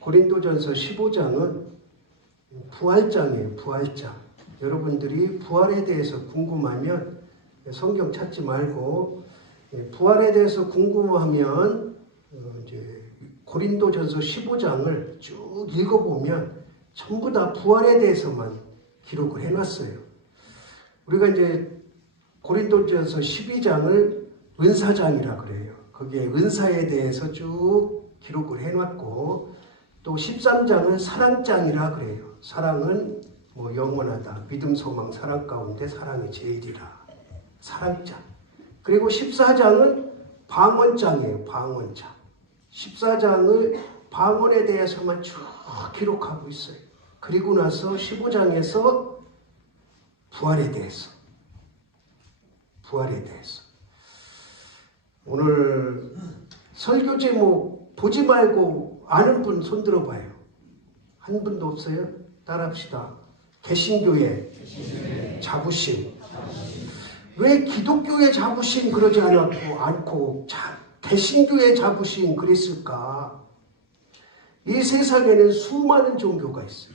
고린도전서 15장은 부활장이에요. 부활장. 여러분들이 부활에 대해서 궁금하면 성경 찾지 말고 부활에 대해서 궁금하면 이제 고린도전서 15장을 쭉 읽어보면 전부 다 부활에 대해서만 기록을 해놨어요. 우리가 이제 고린도전서 12장을 은사장이라 그래요. 거기에 은사에 대해서 쭉 기록을 해놨고 또 13장은 사랑장이라 그래요. 사랑은 뭐 영원하다. 믿음, 소망, 사랑 가운데 사랑이 제일이라. 사랑장. 그리고 14장은 방언장이에요. 방언장. 14장을 방언에 대해서만 쭉 기록하고 있어요. 그리고 나서 15장에서 부활에 대해서. 오늘 설교 제목 보지 말고 아는 분 손 들어봐요. 한 분도 없어요? 따라합시다. 개신교의 자부심. 왜 기독교의 자부심 그러지 않고 개신교의 자부심 그랬을까? 이 세상에는 수많은 종교가 있어요.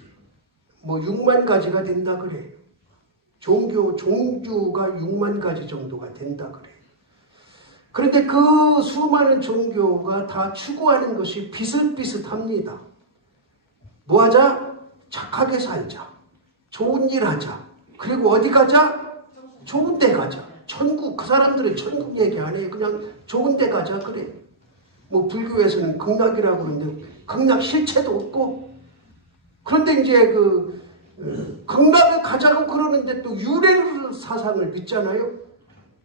뭐 6만 가지가 된다 그래요. 종교가 6만 가지 정도가 된다 그래요. 그런데 그 수많은 종교가 다 추구하는 것이 비슷비슷합니다. 뭐 하자? 착하게 살자. 좋은 일 하자. 그리고 어디 가자? 좋은 데 가자. 천국, 그 사람들은 천국 얘기 안 해요. 그냥 좋은 데 가자 그래요. 뭐 불교에서는 극락이라고 그러는데 극락 실체도 없고, 그런데 이제 극락을 가자고 그러는데 또 유래 사상을 믿잖아요.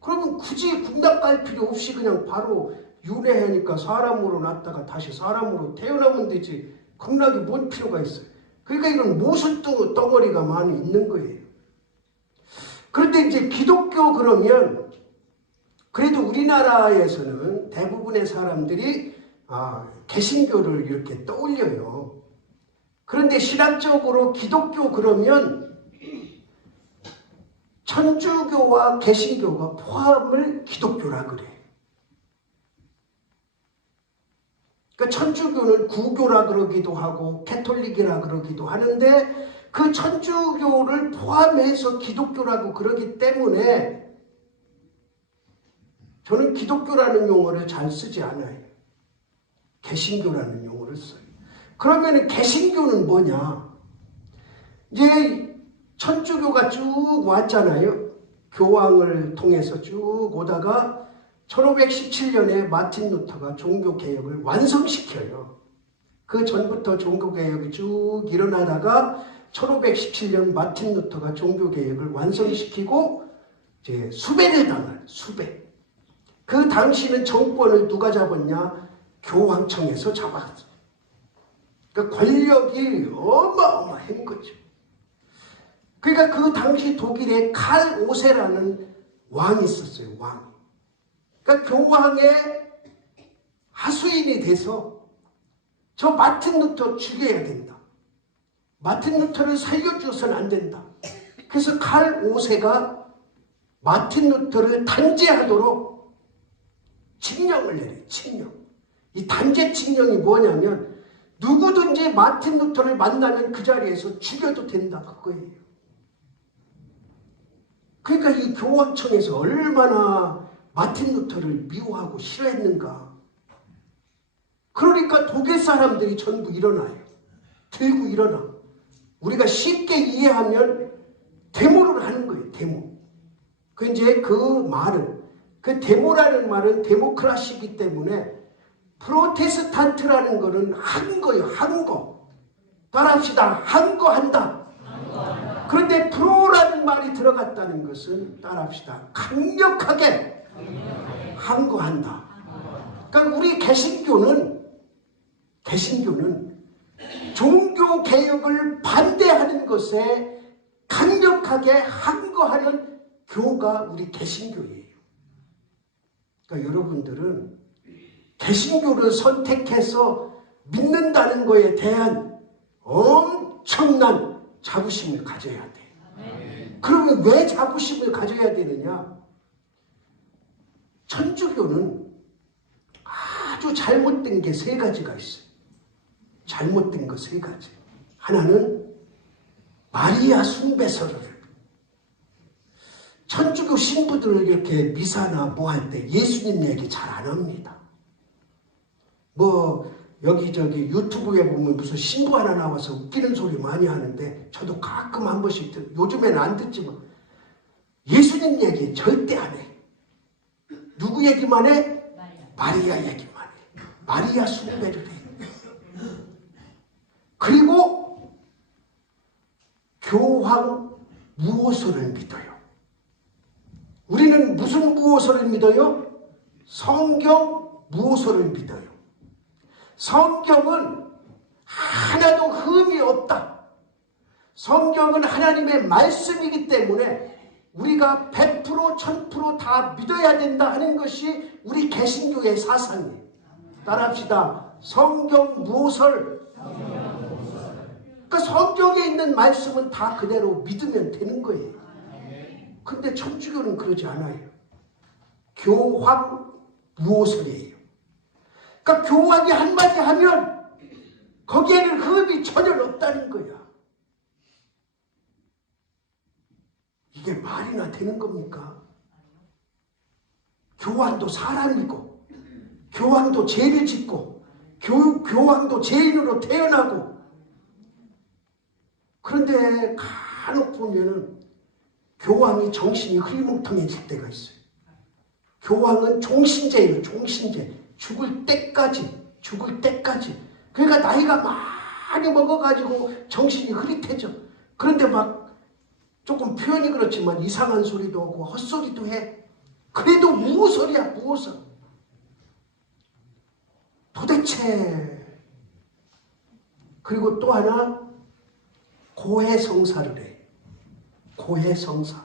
그러면 굳이 극락 갈 필요 없이 그냥 바로 유래하니까 사람으로 났다가 다시 사람으로 태어나면 되지. 극락이 뭔 필요가 있어요. 그러니까 이런 모순 덩어리가 많이 있는 거예요. 그런데 이제 기독교 그러면 그래도 우리나라에서는 대부분의 사람들이 개신교를 이렇게 떠올려요. 그런데 신학적으로 기독교 그러면 천주교와 개신교가 포함을 기독교라 그래. 그러니까 천주교는 구교라 그러기도 하고 캐톨릭이라 그러기도 하는데 그 천주교를 포함해서 기독교라고 그러기 때문에 저는 기독교라는 용어를 잘 쓰지 않아요. 개신교라는 용어를 써요. 그러면 개신교는 뭐냐? 이제 천주교가 쭉 왔잖아요. 교황을 통해서 쭉 오다가 1517년에 마틴 루터가 종교개혁을 완성시켜요. 그 전부터 종교개혁이 쭉 일어나다가 1517년 마틴 루터가 종교개혁을 완성시키고 이제 수배를 당할 수배. 그 당시는 정권을 누가 잡았냐? 교황청에서 잡았어. 그러니까 권력이 어마어마한 거죠. 그러니까 그 당시 독일에 칼 5세라는 왕이 있었어요. 왕. 그러니까 교황의 하수인이 돼서 저 마틴 루터 죽여야 된다. 마틴 루터를 살려주어서는 안 된다. 그래서 칼 5세가 마틴 루터를 단죄하도록 칙령을 내려요. 칙령. 이 단죄 칙령이 뭐냐면 누구든지 마틴 루터를 만나면 그 자리에서 죽여도 된다. 그거예요. 그러니까 이 교황청에서 얼마나 마틴 루터를 미워하고 싫어했는가. 그러니까 독일 사람들이 전부 일어나요. 들고 일어나. 우리가 쉽게 이해하면 데모를 하는 거예요. 데모. 그 말은 그 데모라는 말은 데모크라시이기 때문에 프로테스탄트라는 거는 한 거예요. 한 거. 따라합시다. 한 거 한다. 그런데 프로라는 말이 들어갔다는 것은 따라합시다. 강력하게 한 거 한다. 그러니까 우리 개신교는 종교 개혁을 반대하는 것에 강력하게 항거하는 교가 우리 개신교예요. 그러니까 여러분들은 개신교를 선택해서 믿는다는 것에 대한 엄청난 자부심을 가져야 돼. 그러면 왜 자부심을 가져야 되느냐? 천주교는 아주 잘못된 게 세 가지가 있어요. 잘못된 거 세 가지. 하나는 마리아 숭배설을. 천주교 신부들을 이렇게 미사나 뭐 할 때 예수님 얘기 잘 안 합니다. 뭐 여기저기 유튜브에 보면 무슨 신부 하나 나와서 웃기는 소리 많이 하는데 저도 가끔 한 번씩 요즘에는 안 듣지만 예수님 얘기 절대 안 해. 누구 얘기만 해? 마리아 얘기만 해. 마리아 숭배를 해. 그리고 교황 무호소를 믿어요. 우리는 무슨 무호소를 믿어요? 성경 무호소를 믿어요. 성경은 하나도 흠이 없다. 성경은 하나님의 말씀이기 때문에 우리가 100% 1000% 다 믿어야 된다 하는 것이 우리 개신교의 사상이에요. 따라합시다. 성경 무호설. 그러니까 성경에 있는 말씀은 다 그대로 믿으면 되는 거예요. 근데 천주교는 그러지 않아요. 교황 무호설이에요. 그러니까 교황이 한마디 하면 거기에는 흠이 전혀 없다는 거야. 이게 말이나 되는 겁니까? 교황도 사람이고 교황도 죄를 짓고 교황도 죄인으로 태어나고 그런데 간혹 보면은 교황이 정신이 흐리멍텅해질 때가 있어요. 교황은 종신제예요. 종신제. 죽을 때까지. 그러니까 나이가 많이 먹어가지고 정신이 흐릿해져. 그런데 막 조금 표현이 그렇지만 이상한 소리도 하고 헛소리도 해. 그래도 무호설이야. 무호설. 도대체. 그리고 또 하나 고해성사를 해. 고해성사.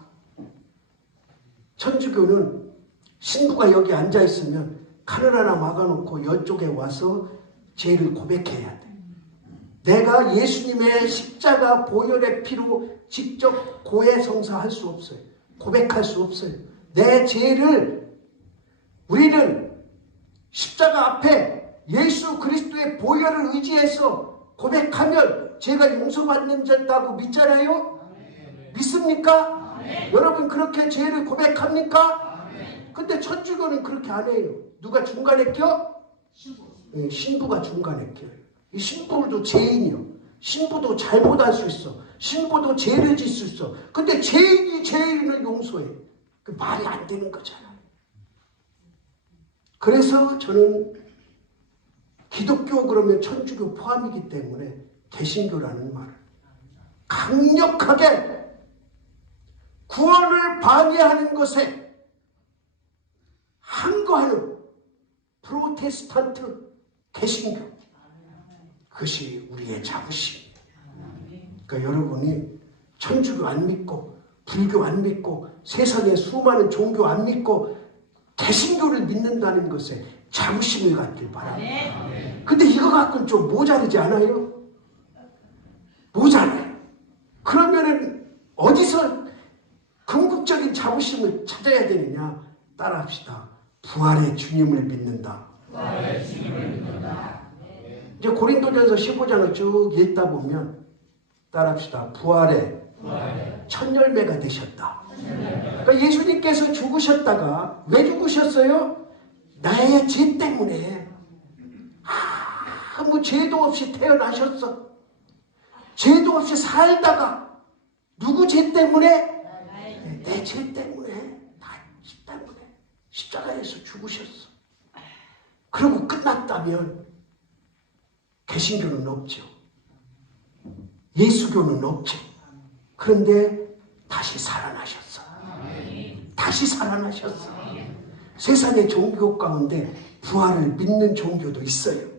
천주교는 신부가 여기 앉아있으면 칼을 하나 막아놓고 이쪽에 와서 죄를 고백해야 돼. 내가 예수님의 십자가 보혈의 피로 직접 고해성사할 수 없어요. 고백할 수 없어요. 내 죄를 우리는 십자가 앞에 예수 그리스도의 보혈을 의지해서 고백하면 죄가 용서받는다고 믿잖아요. 믿습니까? 여러분 그렇게 죄를 고백합니까? 근데 천주교는 그렇게 안 해요. 누가 중간에 껴? 네, 신부가 중간에 껴요. 이 신부도 죄인이요. 신부도 잘못할 수 있어. 신부도 죄를 짓을 수 있어. 근데 죄인이 죄인을 용서해. 그 말이 안 되는 거잖아요. 그래서 저는 기독교 그러면 천주교 포함이기 때문에 개신교라는 말을 강력하게 구원을 방해하는 것에 항거하는 프로테스탄트 개신교. 그것이 우리의 자부심이에요. 그러니까 여러분이 천주교 안 믿고 불교 안 믿고 세상에 수많은 종교 안 믿고 개신교를 믿는다는 것에 자부심을 갖길 바랍니다. 근데 이거 갖고는 좀 모자르지 않아요? 모자라요. 그러면은 어디서 궁극적인 자부심을 찾아야 되느냐? 따라합시다. 부활의 주님을 믿는다. 부활의 주님을 믿는다. 이제 고린도전서 15장을 쭉 읽다 보면 따라합시다. 부활의 첫 열매가 되셨다. 그러니까 예수님께서 죽으셨다가 왜 죽으셨어요? 나의 죄 때문에. 아무 죄도 없이 태어나셨어. 죄도 없이 살다가 누구 죄 때문에? 내 죄 때문에. 나 죄 때문에 십자가에서 죽으셨어. 그러고 끝났다면 개신교는 없죠. 예수교는 없죠. 그런데 다시 살아나셨어. 다시 살아나셨어. 세상의 종교 가운데 부활을 믿는 종교도 있어요.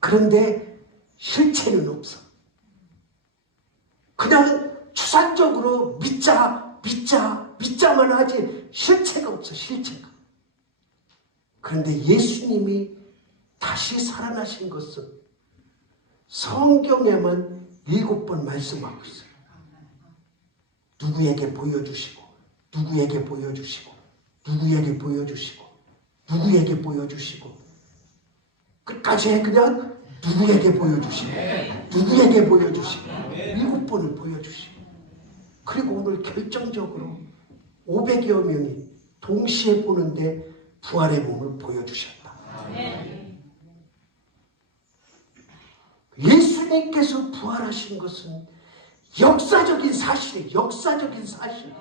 그런데 실체는 없어. 그냥 추상적으로 믿자만 하지 실체가 없어. 실체가. 그런데 예수님이 다시 살아나신 것은 성경에만 7번 말씀하고 있어요. 누구에게 보여주시고 누구에게 보여주시고 누구에게 보여주시고 누구에게 보여주시고 끝까지 그냥 누구에게 보여주시고 누구에게 보여주시고 7번을 보여주시고 그리고 오늘 결정적으로 500여 명이 동시에 보는데 부활의 몸을 보여주셨다. 예수님께서 부활하신 것은 역사적인 사실이에요. 역사적인 사실.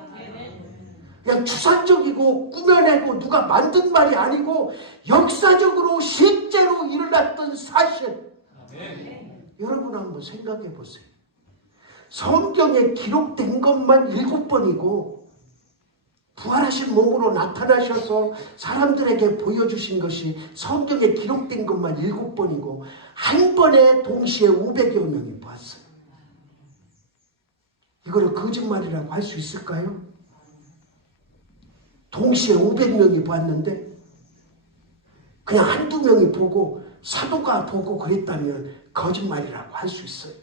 그냥 추상적이고 꾸며내고 누가 만든 말이 아니고 역사적으로 실제로 일어났던 사실. 여러분 한번 생각해 보세요. 성경에 기록된 것만 7번이고 부활하신 몸으로 나타나셔서 사람들에게 보여주신 것이 성경에 기록된 것만 7번이고 한 번에 동시에 500여 명이 봤어요. 이거를 거짓말이라고 할 수 있을까요? 동시에 500명이 봤는데 그냥 한두 명이 보고 사도가 보고 그랬다면 거짓말이라고 할 수 있어요.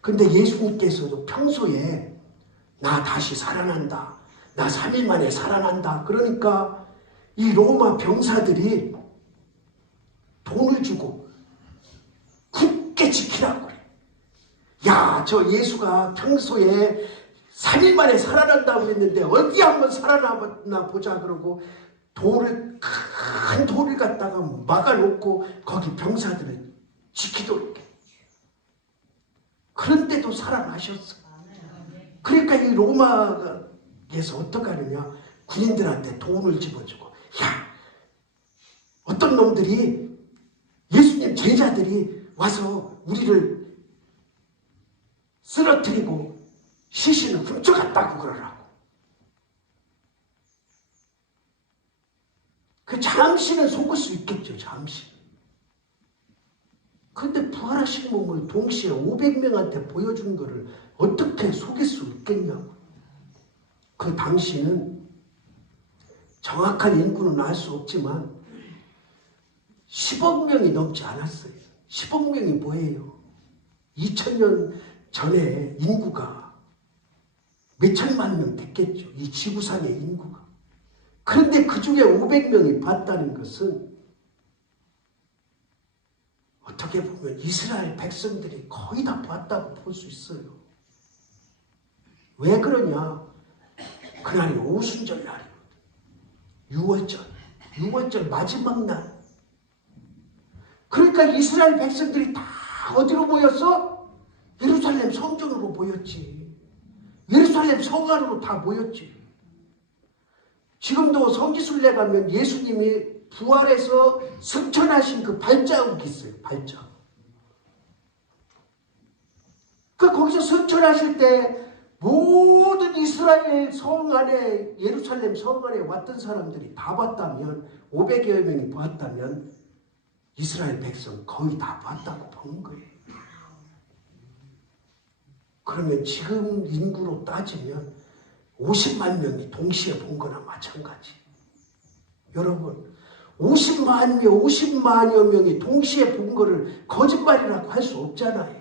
근데 예수님께서도 평소에 나 다시 살아난다. 나 3일 만에 살아난다. 그러니까 이 로마 병사들이 돈을 주고 굳게 지키라고 그래. 야, 저 예수가 평소에 3일 만에 살아난다고 했는데 어디 한번 살아나 보자 그러고 큰 돌을 갖다가 막아놓고 거기 병사들을 지키도록 해. 그런데도 살아나셨어. 그러니까 이 로마에서 어떻게 하느냐, 군인들한테 돈을 집어주고, 야, 어떤 놈들이 예수님 제자들이 와서 우리를 쓰러뜨리고 시신을 훔쳐갔다고 그러라고. 그 잠시는 속을 수 있겠죠. 잠시. 근데 부활하신 몸을 동시에 500명한테 보여준 거를 어떻게 속일 수 있겠냐고. 그 당시는 정확한 인구는 알 수 없지만 10억 명이 넘지 않았어요. 10억 명이 뭐예요? 2000년 전에 인구가 몇천만 명 됐겠죠. 이 지구상의 인구가. 그런데 그 중에 500명이 봤다는 것은 어떻게 보면 이스라엘 백성들이 거의 다 봤다고 볼 수 있어요. 왜 그러냐? 그날이 오순절 날이거든. 6월절 마지막 날. 그러니까 이스라엘 백성들이 다 어디로 모였어? 예루살렘 성전으로 모였지. 예루살렘 성 안으로 다 모였지. 지금도 성지순례 가면 예수님이 부활해서 승천하신 그 발자국이 있어요. 발자국. 거기서 승천하실 때 모든 이스라엘 성 안에, 예루살렘 성 안에 왔던 사람들이 다 봤다면, 500여 명이 봤다면 이스라엘 백성 거의 다 봤다고 보는 거예요. 그러면 지금 인구로 따지면 50만 명이 동시에 본 거나 마찬가지. 여러분, 50만여 명이 동시에 본 거를 거짓말이라고 할 수 없잖아요.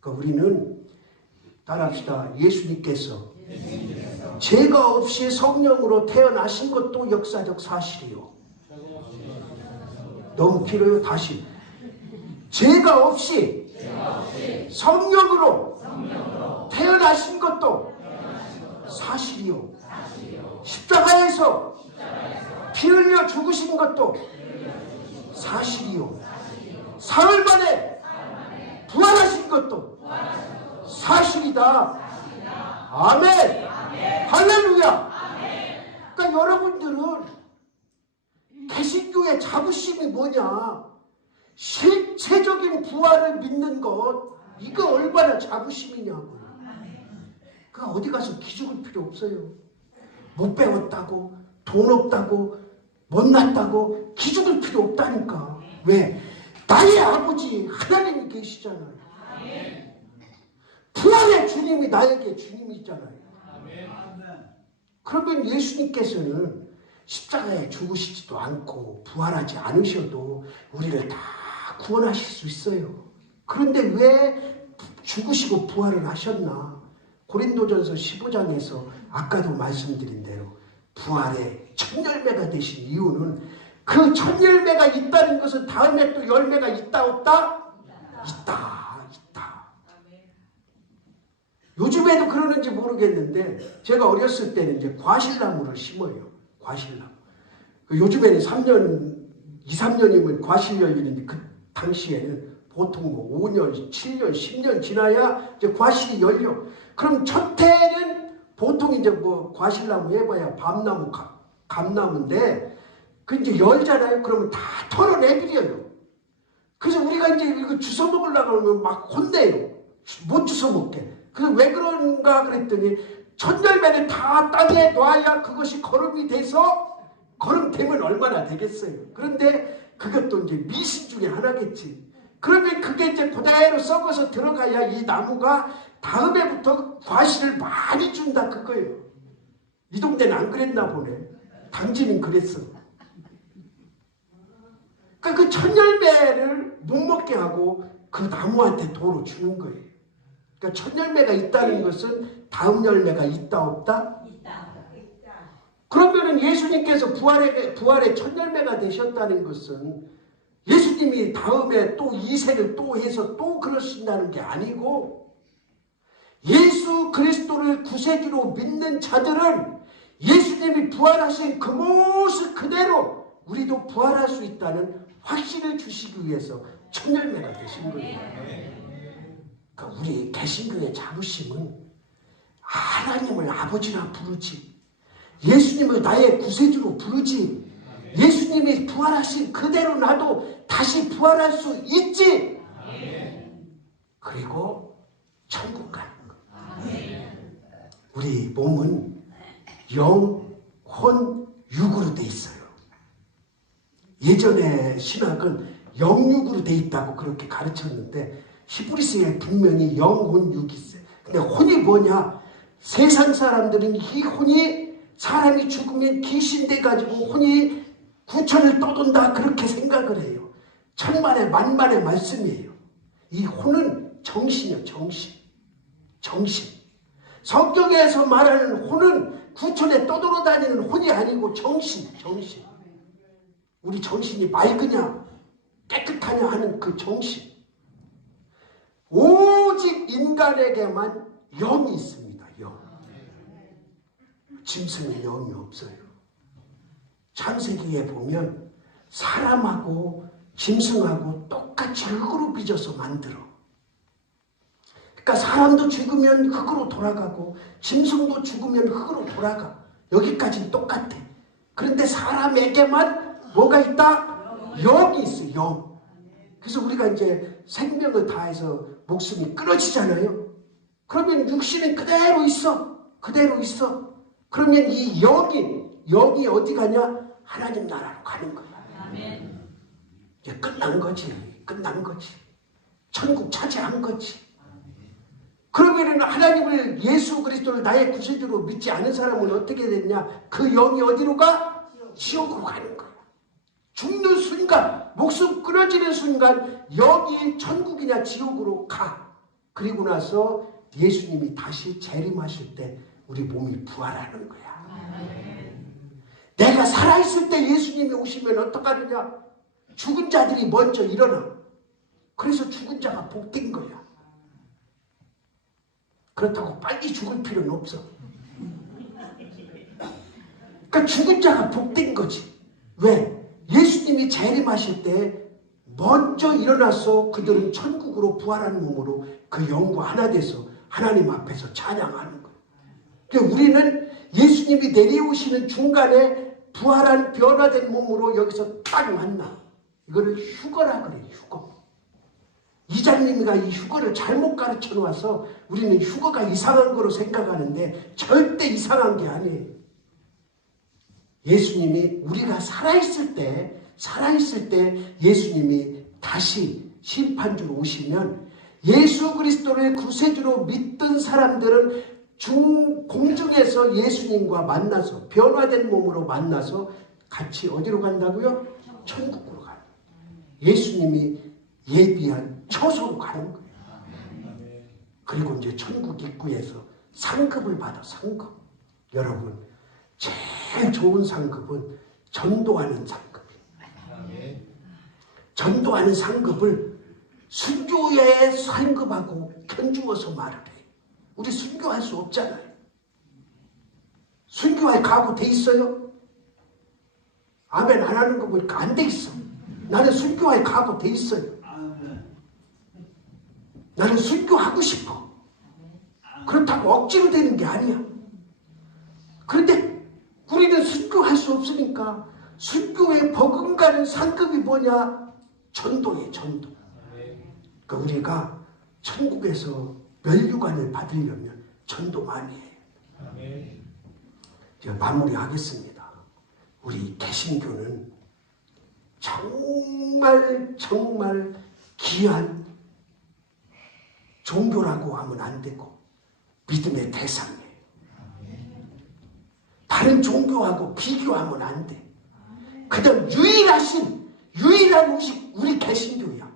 그러니까 우리는 따라합시다. 예수님께서 죄가 없이 성령으로 태어나신 것도 역사적 사실이요. 너무 길어요. 다시. 죄가 없이 성령으로 태어나신 것도 사실이요. 십자가에서 피 흘려 죽으신 것도 사실이요. 사흘 만에 부활하신 것도 사실이다. 아멘. 할렐루야. 그러니까 여러분들은 개신교의 자부심이 뭐냐? 실체적인 부활을 믿는 것, 이거 얼마나 자부심이냐고요. 그러니까 어디 가서 기죽을 필요 없어요. 못 배웠다고, 돈 없다고, 못났다고 기죽을 필요 없다니까. 왜? 나의 아버지 하나님이 계시잖아요. 부활의 주님이 나에게 주님이잖아요. 그러면 예수님께서는 십자가에 죽으시지도 않고 부활하지 않으셔도 우리를 다 구원하실 수 있어요. 그런데 왜 죽으시고 부활을 하셨나? 고린도전서 15장에서 아까도 말씀드린 대로 부활의 첫 열매가 되신 이유는 그 첫 열매가 있다는 것은 다음에 또 열매가 있다 없다? 있다. 요즘에도 그러는지 모르겠는데 제가 어렸을 때는 이제 과실나무를 심어요. 과실나무. 요즘에는 2, 3년이면 과실 열리는데 그 당시에는 보통 뭐 5년, 7년, 10년 지나야 이제 과실이 열려. 그럼 첫 해는 보통 이제 뭐 과실나무 해봐야 밤나무, 감나무인데 그 이제 열잖아요. 그러면 다 털어내버려요. 그래서 우리가 이제 이거 주워 먹으려고 하면 막 혼내요. 못 주워 먹게. 그래서 왜 그런가 그랬더니 첫 열매는 다 땅에 놔야 그것이 거름이 돼서 거름되면 얼마나 되겠어요. 그런데 그것도 이제 미신 중에 하나겠지. 그러면 그게 이제 그대로 썩어서 들어가야 이 나무가 다음에부터 과실을 많이 준다 그거예요. 이 동네는 안 그랬나 보네. 당진은 그랬어. 그러니까 그 첫 열매를 못 먹게 하고 그 나무한테 도로 주는 거예요. 그러니까 첫 열매가 있다는 것은 다음 열매가 있다 없다? 있다. 그러면은 예수님께서 부활의 첫 열매가 되셨다는 것은 예수님이 다음에 또 이세를 또 해서 또 그러신다는 게 아니고 예수 그리스도를 구세주로 믿는 자들은 예수님이 부활하신 그 모습 그대로 우리도 부활할 수 있다는 확신을 주시기 위해서 첫 열매가 되신 거예요. 그러니까 우리 개신교의 자부심은 하나님을 아버지라 부르지, 예수님을 나의 구세주로 부르지, 예수님이 부활하신 그대로 나도 다시 부활할 수 있지. 그리고 천국 가는 거예요. 우리 몸은 영, 혼, 육으로 돼 있어요. 예전에 신학은 영육으로 돼 있다고 그렇게 가르쳤는데 히브리서에 분명히 영, 혼, 육이 있어요. 근데 혼이 뭐냐? 세상 사람들은 이 혼이 사람이 죽으면 귀신 돼가지고 혼이 구천을 떠돈다 그렇게 생각을 해요. 천만의 만만의 말씀이에요. 이 혼은 정신이에요. 정신. 성경에서 말하는 혼은 구천에 떠돌아다니는 혼이 아니고 정신. 우리 정신이 맑으냐 깨끗하냐 하는 그 정신. 오직 인간에게만 영이 있습니다. 영. 짐승은 영이 없어요. 창세기에 보면 사람하고 짐승하고 똑같이 흙으로 빚어서 만들어. 그러니까 사람도 죽으면 흙으로 돌아가고 짐승도 죽으면 흙으로 돌아가. 여기까지는 똑같아. 그런데 사람에게만 뭐가 있다? 영이 있어. 영. 그래서 우리가 이제 생명을 다해서 목숨이 끊어지잖아요. 그러면 육신은 그대로 있어. 그러면 이 영이 어디 가냐? 하나님 나라로 가는 거야. 이제 끝난 거지. 천국 차지한 거지. 그러면은 하나님을, 예수 그리스도를 나의 구세주로 믿지 않은 사람은 어떻게 됐냐? 그 영이 어디로 가? 지옥으로 가는 거야. 죽는 순간, 목숨 끊어지는 순간 영이 천국이냐 지옥으로 가. 그리고 나서 예수님이 다시 재림하실 때 우리 몸이 부활하는 거야. 내가 살아있을 때 예수님이 오시면 어떡하느냐? 죽은 자들이 먼저 일어나. 그래서 죽은 자가 복된 거야. 그렇다고 빨리 죽을 필요는 없어. 그러니까 죽은 자가 복된 거지. 왜? 예수님이 재림하실 때 먼저 일어나서 그들은 천국으로 부활한 몸으로 그 영과 하나 돼서 하나님 앞에서 찬양하는 거예요. 그러니까 우리는 예수님이 내려오시는 중간에 부활한 변화된 몸으로 여기서 딱 만나. 이거를 휴거라 그래요. 휴거. 이장님이가 이 휴거를 잘못 가르쳐 놓아서 우리는 휴거가 이상한 거로 생각하는데 절대 이상한 게 아니에요. 예수님이 우리가 살아있을 때 예수님이 다시 심판주로 오시면 예수 그리스도를 구세주로 믿던 사람들은 공중에서 예수님과 만나서 변화된 몸으로 만나서 같이 어디로 간다고요? 천국으로 가요. 예수님이 예비한 처소로 가는 거예요. 그리고 이제 천국 입구에서 상급을 받아. 상급. 여러분, 제일 제일 좋은 상급은 전도하는 상급이에요. 전도하는 상급을 순교의 상급하고 견주어서 말을 해. 우리 순교할 수 없잖아요. 순교할 각오 돼 있어요? 아멘 안 하는 거 보니까 안 돼 있어. 나는 순교할 각오 돼 있어요. 나는 순교하고 싶어. 그렇다고 억지로 되는 게 아니야. 그런데 우리는 순교할 수 없으니까 순교에 버금가는 상급이 뭐냐? 전도예요, 전도. 그러니까 우리가 천국에서 면류관을 받으려면 전도 많이 해요. 제가 마무리하겠습니다. 우리 개신교는 정말 정말 귀한 종교라고 하면 안 되고 믿음의 대상이에요. 다른 종교하고 비교하면 안 돼. 그냥 유일한 우리 개신교야.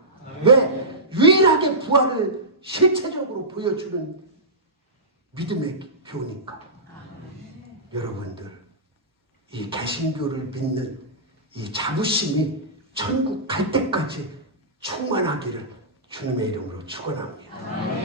왜? 유일하게 부활을 실체적으로 보여주는 믿음의 교니까. 여러분들 이 개신교를 믿는 이 자부심이 천국 갈 때까지 충만하기를 주님의 이름으로 축원합니다.